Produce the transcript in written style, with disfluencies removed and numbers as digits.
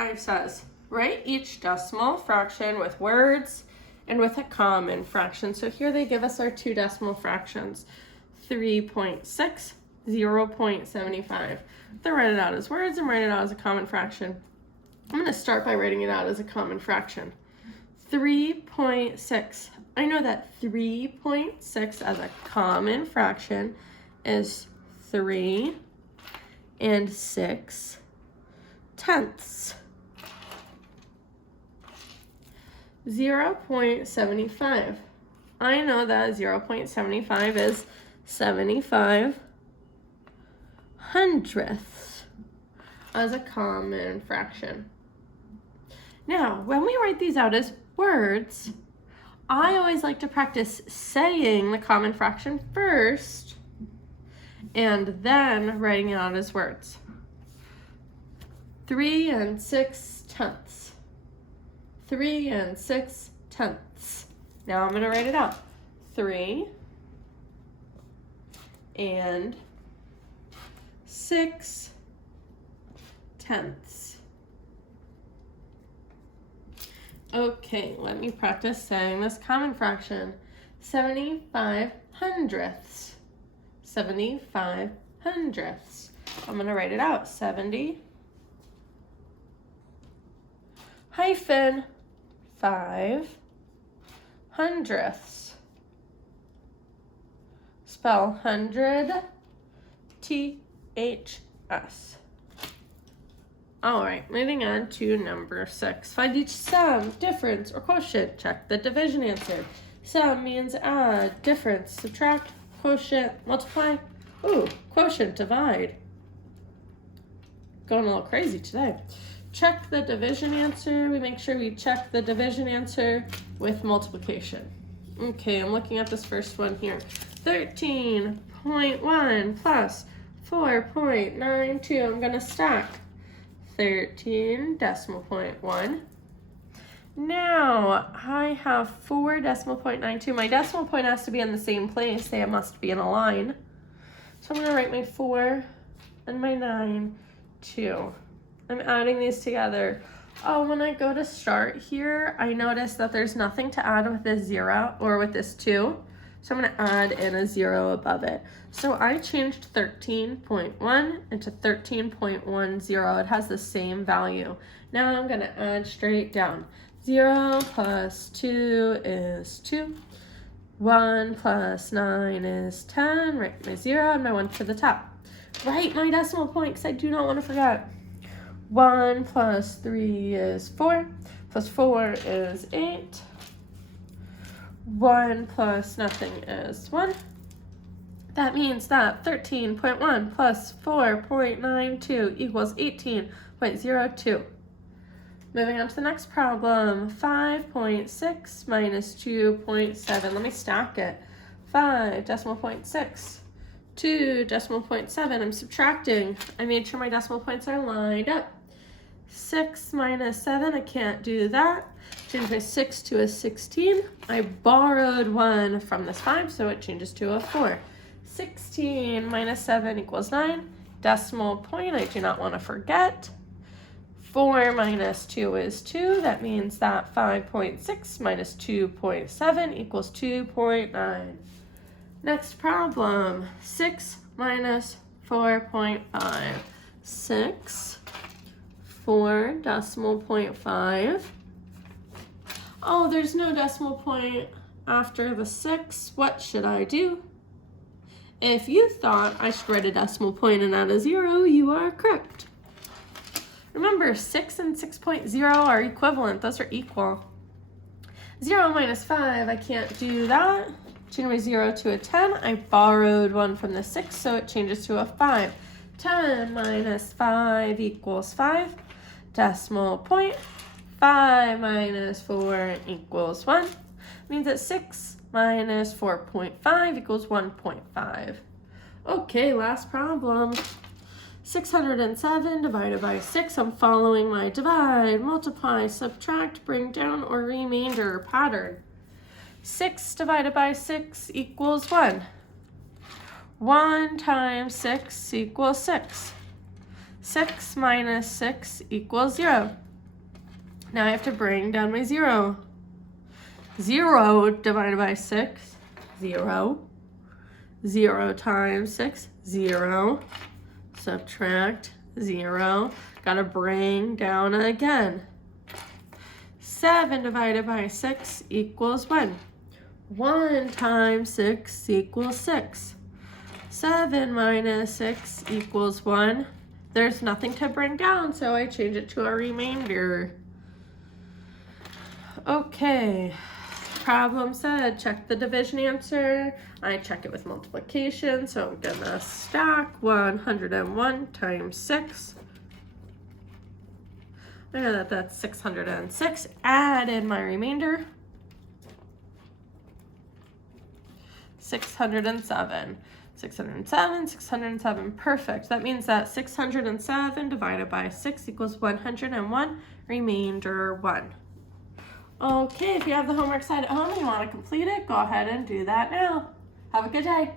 5 says, write each decimal fraction with words and with a common fraction. So here they give us our two decimal fractions, 3.6, 0.75. They write it out as words and write it out as a common fraction. I'm going to start by writing it out as a common fraction. 3.6. I know that 3.6 as a common fraction is 3 and 6 tenths. 0.75. I know that 0.75 is 75 hundredths as a common fraction. Now, when we write these out as words, I always like to practice saying the common fraction first and then writing it out as words. 3 and 6 tenths. 3 and 6 tenths. Now I'm going to write it out. 3 and 6 tenths. Okay, let me practice saying this common fraction. 75 hundredths. 75 hundredths. I'm going to write it out. 70 hyphen 5 hundredths. Spell hundred, T-H-S. All right, moving on to number 6. Find each sum, difference, or quotient. Check the division answer. Sum means add, difference, subtract, quotient, multiply. Ooh, quotient, divide. Going a little crazy today. Check the division answer. We make sure we check the division answer with multiplication. Okay, I'm looking at this first one here. 13.1 plus 4.92. I'm going to stack 13 decimal point 1. Now I have 4 decimal point 92. My decimal point has to be in the same place. They must be in a line. So I'm going to write my 4 and my 9, 2. I'm adding these together. Oh, when I go to start here, I notice that there's nothing to add with this 0 or with this 2. So I'm going to add in a 0 above it. So I changed 13.1 into 13.10. It has the same value. Now I'm going to add straight down. 0 plus 2 is 2. 1 plus 9 is 10. Write my 0 and my 1 to the top. Write my decimal point because I do not want to forget. 1 plus 3 is 4. Plus 4 is 8. 1 plus nothing is 1. That means that 13.1 plus 4.92 equals 18.02. Moving on to the next problem. 5.6 minus 2.7. Let me stack it. 5 decimal point 6. 2 decimal point 7. I'm subtracting. I made sure my decimal points are lined up. 6 minus 7, I can't do that. Change my 6 to a 16. I borrowed 1 from this 5, so it changes to a 4. 16 minus 7 equals 9. Decimal point, I do not want to forget. 4 minus 2 is 2. That means that 5.6 minus 2.7 equals 2.9. Next problem. 6 minus 4.5. 6. 4 decimal point 5. Oh, there's no decimal point after the 6. What should I do? If you thought I should write a decimal point and add a 0, you are correct. Remember, 6 and 6.0 are equivalent. Those are equal. 0 minus 5, I can't do that. Change my 0 to a 10. I borrowed 1 from the 6, so it changes to a 5. 10 minus 5 equals 5. Decimal point. 5 minus 4 equals 1. Means that 6 minus 4.5 equals 1.5. Okay, last problem. 607 divided by 6. I'm following my divide, multiply, subtract, bring down, or remainder pattern. 6 divided by 6 equals 1. 1 times 6 equals 6. 6 minus 6 equals 0. Now I have to bring down my 0. 0 divided by 6, 0. 0 times 6, 0. Subtract 0. Gotta bring down again. 7 divided by 6 equals 1. 1 times 6 equals 6. 7 minus 6 equals 1. There's nothing to bring down, so I change it to a remainder. Okay, problem said, check the division answer. I check it with multiplication, so I'm gonna stack 101 times 6. I know that that's 606. Add in my remainder. 607. 607, 607, perfect. That means that 607 divided by 6 equals 101, remainder 1. Okay, if you have the homework side at home and you want to complete it, go ahead and do that now. Have a good day.